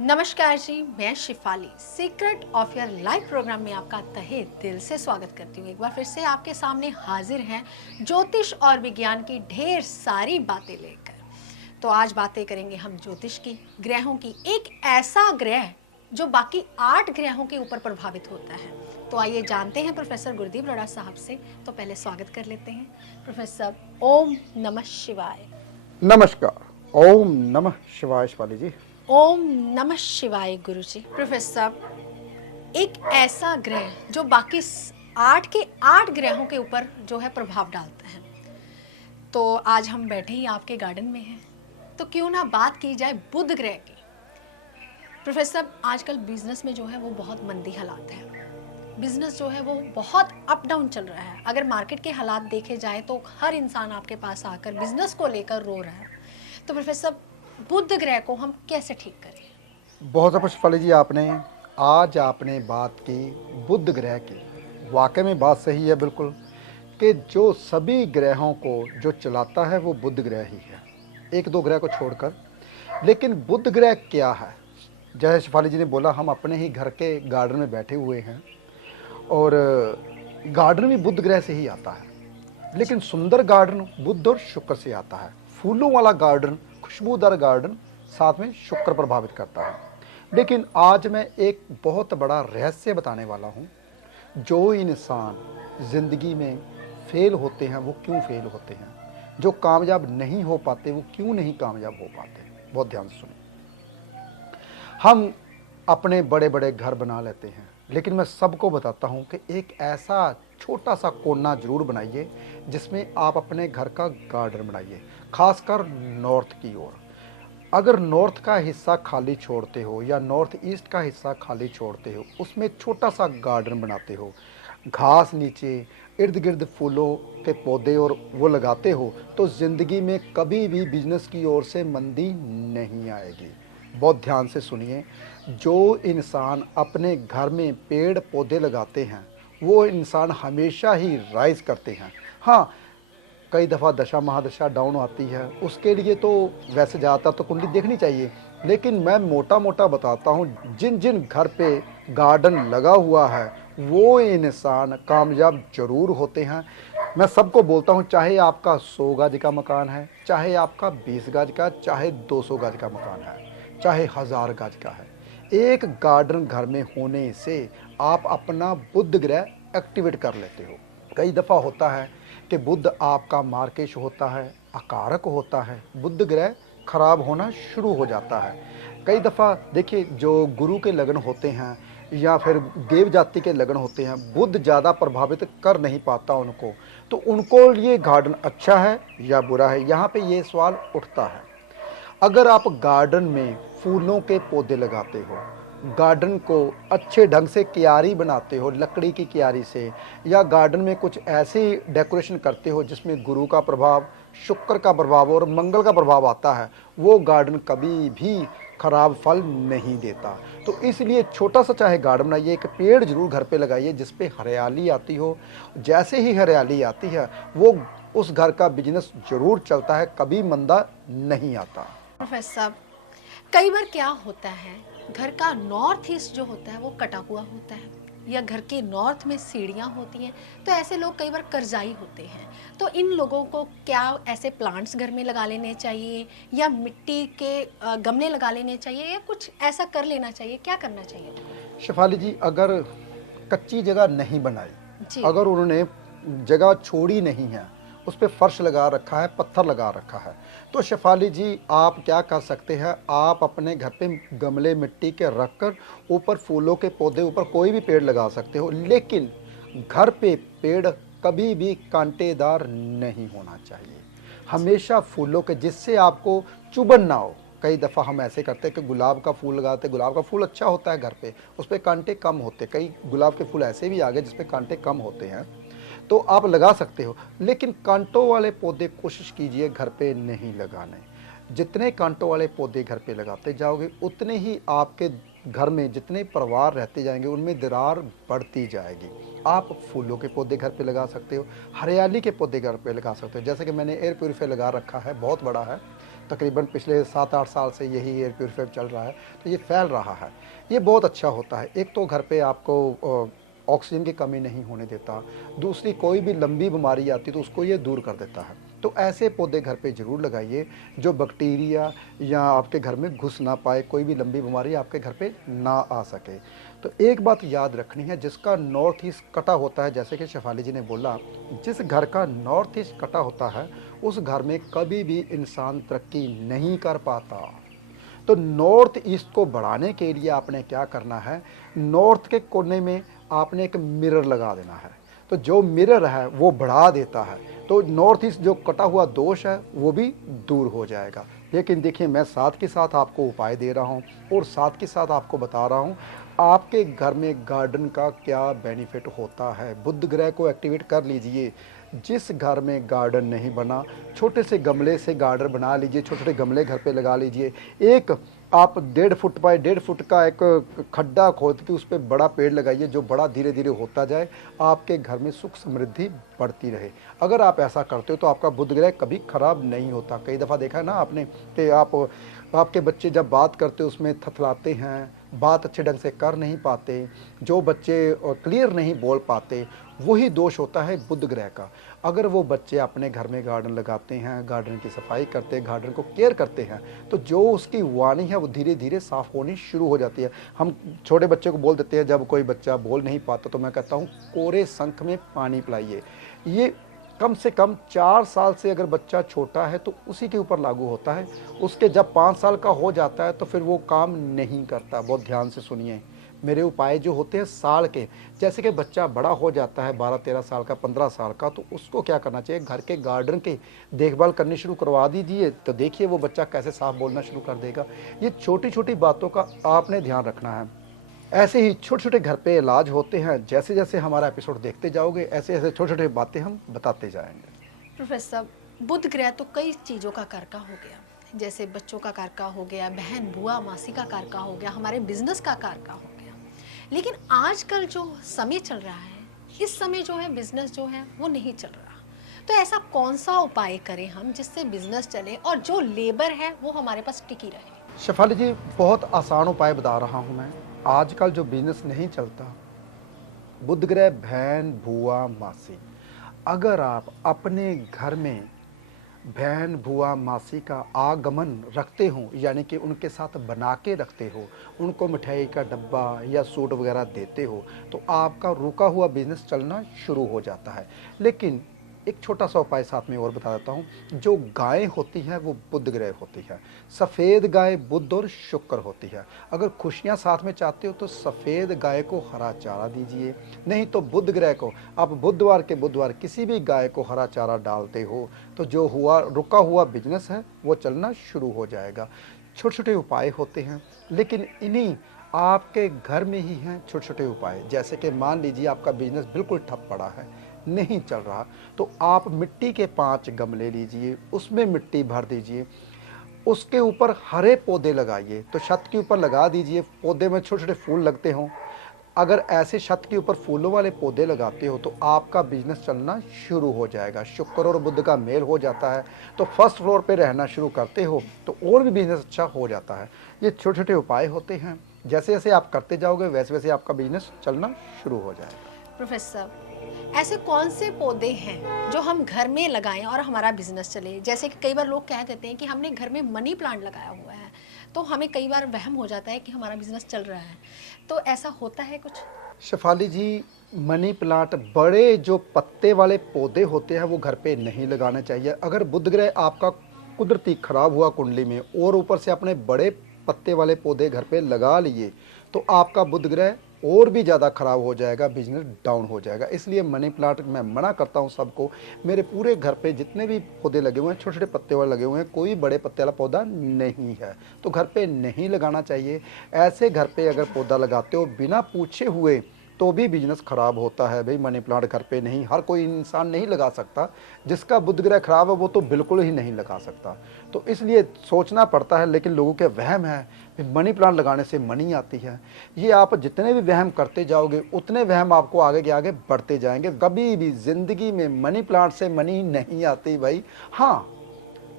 नमस्कार जी, मैं Shifali secret of your life programme में आपका तहे दिल से स्वागत करती हूँ। एक बार फिर से आपके सामने हाजिर हैं ज्योतिष और विज्ञान की ढेर सारी बातें लेकर। तो आज बातें करेंगे हम ज्योतिष की, ग्रहों की, एक ऐसा ग्रह जो बाकी 8 ग्रहों के ऊपर प्रभावित होता है। तो आइए जानते हैं प्रोफेसर गुरदीप रोड़ा साहब से। तो पहले स्वागत कर लेते हैं प्रोफेसर। ओम नमः शिवाय। नमस्कार। ओम नमः शिवाय शिवाली जी। ओम नमः शिवाय गुरु जी। प्रोफेसर, एक ऐसा ग्रह जो बाकी 8 के 8 ग्रहों के ऊपर जो है प्रभाव डालता है। तो आज हम बैठे ही आपके गार्डन में हैं, तो क्यों ना बात की जाए बुध ग्रह की। प्रोफेसर, आजकल बिजनेस में जो है वो बहुत मंदी हालात है। बिजनेस जो है वो बहुत अप डाउन चल रहा है। अगर मार्केट के हालात देखे जाए तो हर इंसान आपके पास आकर बिजनेस को लेकर रो रहा है। तो प्रोफेसर, बुध ग्रह को हम कैसे ठीक करें? बहुत ज़बरदस्त शिवाली जी, आपने बात की बुध ग्रह की। वाकई में बात सही है बिल्कुल कि जो सभी ग्रहों को जो चलाता है वो बुध ग्रह ही है, एक दो ग्रह को छोड़कर। लेकिन बुध ग्रह क्या है? जैसे शिफाली जी ने बोला, हम अपने ही घर के गार्डन में बैठे हुए हैं और गार्डन भी बुध ग्रह से ही आता है। लेकिन सुंदर गार्डन बुध और शुक्र से आता है। फूलों वाला गार्डन, खुशबूदार गार्डन साथ में शुक्र प्रभावित करता है। लेकिन आज मैं एक बहुत बड़ा रहस्य बताने वाला हूँ। जो इंसान ज़िंदगी में फेल होते हैं वो क्यों फेल होते हैं, जो कामयाब नहीं हो पाते वो क्यों नहीं कामयाब हो पाते। बहुत ध्यान से सुनिए। हम अपने बड़े बड़े घर बना लेते हैं, लेकिन मैं सबको बताता हूँ कि एक ऐसा छोटा सा कोना ज़रूर बनाइए जिसमें आप अपने घर का गार्डन बनाइए, खासकर नॉर्थ की ओर। अगर नॉर्थ का हिस्सा खाली छोड़ते हो या नॉर्थ ईस्ट का हिस्सा खाली छोड़ते हो, उसमें छोटा सा गार्डन बनाते हो, घास नीचे इर्द गिर्द फूलों के पौधे और वो लगाते हो, तो ज़िंदगी में कभी भी बिजनेस की ओर से मंदी नहीं आएगी। बहुत ध्यान से सुनिए। जो इंसान अपने घर में पेड़ पौधे लगाते हैं वो इंसान हमेशा ही राइज करते हैं। हाँ, कई दफ़ा दशा महादशा डाउन आती है, उसके लिए तो वैसे ज़्यादातर तो कुंडली देखनी चाहिए। लेकिन मैं मोटा मोटा बताता हूँ, जिन जिन घर पे गार्डन लगा हुआ है वो इंसान कामयाब ज़रूर होते हैं। मैं सबको बोलता हूँ, चाहे आपका 100 गज का मकान है, चाहे आपका 20 गज का, चाहे 200 गज का मकान है, चाहे 1000 गज का है, एक गार्डन घर में होने से आप अपना बुध ग्रह एक्टिवेट कर लेते हो। कई दफ़ा होता है कि बुध आपका मार्केश होता है, अकारक होता है, बुध ग्रह खराब होना शुरू हो जाता है। कई दफ़ा देखिए, जो गुरु के लगन होते हैं या फिर देव जाति के लगन होते हैं, बुध ज़्यादा प्रभावित कर नहीं पाता उनको, तो उनको ये गार्डन अच्छा है या बुरा है, यहाँ पे ये सवाल उठता है। अगर आप गार्डन में फूलों के पौधे लगाते हो, गार्डन को अच्छे ढंग से क्यारी बनाते हो लकड़ी की क्यारी से, या गार्डन में कुछ ऐसी डेकोरेशन करते हो जिसमें गुरु का प्रभाव, शुक्र का प्रभाव और मंगल का प्रभाव आता है, वो गार्डन कभी भी खराब फल नहीं देता। तो इसलिए छोटा सा चाहे गार्डन बनाइए, एक पेड़ जरूर घर पे लगाइए जिस पे हरियाली आती हो। जैसे ही हरियाली आती है वो उस घर का बिजनेस जरूर चलता है, कभी मंदा नहीं आता। प्रोफेसर, कई बार क्या होता है, घर का नॉर्थ ईस्ट जो होता है वो कटा हुआ होता है, या घर के नॉर्थ में सीढ़ियाँ होती हैं, तो ऐसे लोग कई बार कर्जाई होते हैं। तो इन लोगों को क्या ऐसे प्लांट्स घर में लगा लेने चाहिए, या मिट्टी के गमले लगा लेने चाहिए, या कुछ ऐसा कर लेना चाहिए? क्या करना चाहिए? शिफाली जी, अगर कच्ची जगह नहीं बनाई, जी। अगर उन्होंने जगह छोड़ी नहीं है, उस पर फर्श लगा रखा है, पत्थर लगा रखा है, तो शिफाली जी आप क्या कर सकते हैं, आप अपने घर पे गमले मिट्टी के रखकर ऊपर फूलों के पौधे, ऊपर कोई भी पेड़ लगा सकते हो। लेकिन घर पे पेड़ कभी भी कांटेदार नहीं होना चाहिए, हमेशा फूलों के, जिससे आपको चुभन ना हो। कई दफ़ा हम ऐसे करते हैं कि गुलाब का फूल लगाते, गुलाब का फूल अच्छा होता है घर पे, उस पर कांटे कम होते। कई गुलाब के फूल ऐसे भी आ गए जिस पे कांटे कम होते हैं, तो आप लगा सकते हो। लेकिन कांटों वाले पौधे कोशिश कीजिए घर पे नहीं लगाने। जितने कांटों वाले पौधे घर पे लगाते जाओगे, उतने ही आपके घर में जितने परिवार रहते जाएंगे उनमें दरार बढ़ती जाएगी। आप फूलों के पौधे घर पे लगा सकते हो, हरियाली के पौधे घर पे लगा सकते हो। जैसे कि मैंने एयर प्योरीफायर लगा रखा है, बहुत बड़ा है, तकरीबन पिछले 7-8 साल से यही एयर प्योरीफायर चल रहा है, तो ये फैल रहा है। ये बहुत अच्छा होता है। एक तो घर पे आपको ऑक्सीजन की कमी नहीं होने देता, दूसरी कोई भी लंबी बीमारी आती तो उसको ये दूर कर देता है। तो ऐसे पौधे घर पे ज़रूर लगाइए जो बैक्टीरिया या आपके घर में घुस ना पाए, कोई भी लंबी बीमारी आपके घर पे ना आ सके। तो एक बात याद रखनी है, जिसका नॉर्थ ईस्ट कटा होता है, जैसे कि शेफाली जी ने बोला, जिस घर का नॉर्थ ईस्ट कटा होता है उस घर में कभी भी इंसान तरक्की नहीं कर पाता। तो नॉर्थ ईस्ट को बढ़ाने के लिए आपने क्या करना है, नॉर्थ के कोने में आपने एक मिरर लगा देना है। तो जो मिरर है वो बढ़ा देता है, तो नॉर्थ ईस्ट जो कटा हुआ दोष है वो भी दूर हो जाएगा। लेकिन देखिए, मैं साथ के साथ आपको उपाय दे रहा हूँ और साथ के साथ आपको बता रहा हूँ आपके घर में गार्डन का क्या बेनिफिट होता है। बुध ग्रह को एक्टिवेट कर लीजिए। जिस घर में गार्डन नहीं बना, छोटे से गमले से गार्डन बना लीजिए, छोटे छोटे गमले घर पे लगा लीजिए। एक आप 1.5 फुट बाय 1.5 फुट का एक खड्डा खोद के उस पर बड़ा पेड़ लगाइए, जो बड़ा धीरे धीरे होता जाए, आपके घर में सुख समृद्धि बढ़ती रहे। अगर आप ऐसा करते हो तो आपका बुध ग्रह कभी खराब नहीं होता। कई दफ़ा देखा है ना आपने कि आपके बच्चे जब बात करते उसमें थथलाते हैं, बात अच्छे ढंग से कर नहीं पाते, जो बच्चे क्लियर नहीं बोल पाते, वही दोष होता है बुध ग्रह का। अगर वो बच्चे अपने घर में गार्डन लगाते हैं, गार्डन की सफाई करते हैं, गार्डन को केयर करते हैं, तो जो उसकी वाणी है वो धीरे धीरे साफ होनी शुरू हो जाती है। हम छोटे बच्चे को बोल देते हैं, जब कोई बच्चा बोल नहीं पाता तो मैं कहता हूँ कोरे शंख में पानी पिलाइए। ये कम से कम 4 साल से अगर बच्चा छोटा है तो उसी के ऊपर लागू होता है। उसके जब 5 साल का हो जाता है तो फिर वो काम नहीं करता। बहुत ध्यान से सुनिए, मेरे उपाय जो होते हैं साल के, जैसे कि बच्चा बड़ा हो जाता है 12-13 साल का, 15 साल का, तो उसको क्या करना चाहिए, घर के गार्डन की देखभाल करनी शुरू करवा दीजिए। तो देखिए वो बच्चा कैसे साफ बोलना शुरू कर देगा। ये छोटी छोटी बातों का आपने ध्यान रखना है। ऐसे ही छोटे छोटे घर पे इलाज होते हैं। जैसे जैसे हमारा एपिसोड देखते जाओगे, ऐसे ऐसे छोटे छोटे बातें हम बताते जाएंगे। प्रोफेसर, बुध ग्रह तो कई चीज़ों का कारका हो गया, जैसे बच्चों का कारका हो गया, बहन बुआ मासी का कारका हो गया, हमारे बिजनेस का कारका हो गया। लेकिन आजकल जो समय चल रहा है, इस समय जो है बिजनेस जो है वो नहीं चल रहा। तो ऐसा कौन सा उपाय करें हम जिससे बिजनेस चले और जो लेबर है वो हमारे पास टिकी रहे? शेफाली जी, बहुत आसान उपाय बता रहा हूँ मैं। आजकल जो बिजनेस नहीं चलता, बुध ग्रह, बहन बुआ मासी, अगर आप अपने घर में बहन बुआ मासी का आगमन रखते हो, यानी कि उनके साथ बना के रखते हो, उनको मिठाई का डब्बा या सूट वगैरह देते हो, तो आपका रुका हुआ बिजनेस चलना शुरू हो जाता है। लेकिन एक छोटा सा उपाय साथ में और बता देता हूँ। जो गाय होती है वो बुध ग्रह होती है। सफ़ेद गाय बुध और शुक्र होती है। अगर खुशियाँ साथ में चाहते हो तो सफ़ेद गाय को हरा चारा दीजिए, नहीं तो बुध ग्रह को आप बुधवार के बुधवार किसी भी गाय को हरा चारा डालते हो तो जो रुका हुआ बिजनेस है वो चलना शुरू हो जाएगा। छोटे छोटे उपाय होते हैं, लेकिन इन्हीं आपके घर में ही हैं छोटे छोटे उपाय। जैसे कि मान लीजिए आपका बिजनेस बिल्कुल ठप पड़ा है, नहीं चल रहा, तो आप मिट्टी के 5 गमले लीजिए, उसमें मिट्टी भर दीजिए, उसके ऊपर हरे पौधे लगाइए। तो छत के ऊपर लगा दीजिए, पौधे में छोटे छोटे फूल लगते हों। अगर ऐसे छत के ऊपर फूलों वाले पौधे लगाते हो तो आपका बिजनेस चलना शुरू हो जाएगा। शुक्र और बुध का मेल हो जाता है तो फर्स्ट फ्लोर पे रहना शुरू करते हो तो और भी बिजनेस अच्छा हो जाता है। ये छोटे छोटे उपाय होते हैं, जैसे जैसे आप करते जाओगे वैसे वैसे आपका बिजनेस चलना शुरू हो जाएगा। प्रोफेसर, ऐसे कौन से पौधे हैं जो हम घर में लगाएं और हमारा बिजनेस चले? जैसे कि कई बार लोग कह देते हैं कि हमने घर में मनी प्लांट लगाया हुआ है, तो हमें कई बार वहम हो जाता है कि हमारा बिजनेस चल रहा है। तो ऐसा होता है कुछ? शेफाली जी, मनी प्लांट, बड़े जो पत्ते वाले पौधे होते हैं वो घर पे नहीं लगाना चाहिए। अगर बुध ग्रह आपका कुदरती खराब हुआ कुंडली में और ऊपर से अपने बड़े पत्ते वाले पौधे घर पे लगा लिए तो आपका बुध ग्रह और भी ज़्यादा ख़राब हो जाएगा, बिजनेस डाउन हो जाएगा। इसलिए मनी प्लांट मैं मना करता हूँ सबको। मेरे पूरे घर पे जितने भी पौधे लगे हुए हैं, छोटे छोटे पत्ते वाले लगे हुए हैं, कोई बड़े पत्ते वाला पौधा नहीं है, तो घर पे नहीं लगाना चाहिए। ऐसे घर पे अगर पौधा लगाते हो बिना पूछे हुए तो भी बिजनेस ख़राब होता है। भाई मनी प्लांट घर पे नहीं, हर कोई इंसान नहीं लगा सकता। जिसका बुध ग्रह खराब है वो तो बिल्कुल ही नहीं लगा सकता। तो इसलिए सोचना पड़ता है, लेकिन लोगों के वहम है मनी प्लांट लगाने से मनी आती है। ये आप जितने भी वहम करते जाओगे उतने वहम आपको आगे के आगे बढ़ते जाएंगे। कभी भी ज़िंदगी में मनी प्लांट से मनी नहीं आती भाई। हाँ,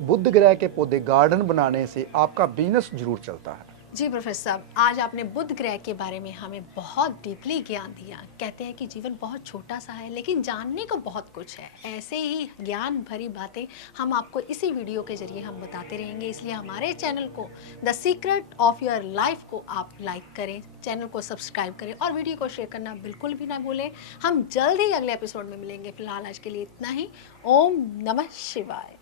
बुध ग्रह के पौधे गार्डन बनाने से आपका बिजनेस जरूर चलता है। जी प्रोफेसर साहब, आज आपने बुध ग्रह के बारे में हमें बहुत डीपली ज्ञान दिया। कहते हैं कि जीवन बहुत छोटा सा है लेकिन जानने को बहुत कुछ है। ऐसे ही ज्ञान भरी बातें हम आपको इसी वीडियो के जरिए हम बताते रहेंगे, इसलिए हमारे चैनल को the secret of your life को आप लाइक करें, चैनल को सब्सक्राइब करें और वीडियो को शेयर करना बिल्कुल भी ना भूलें। हम जल्द ही अगले एपिसोड में मिलेंगे। फिलहाल आज के लिए इतना ही। ओम नमः शिवाय।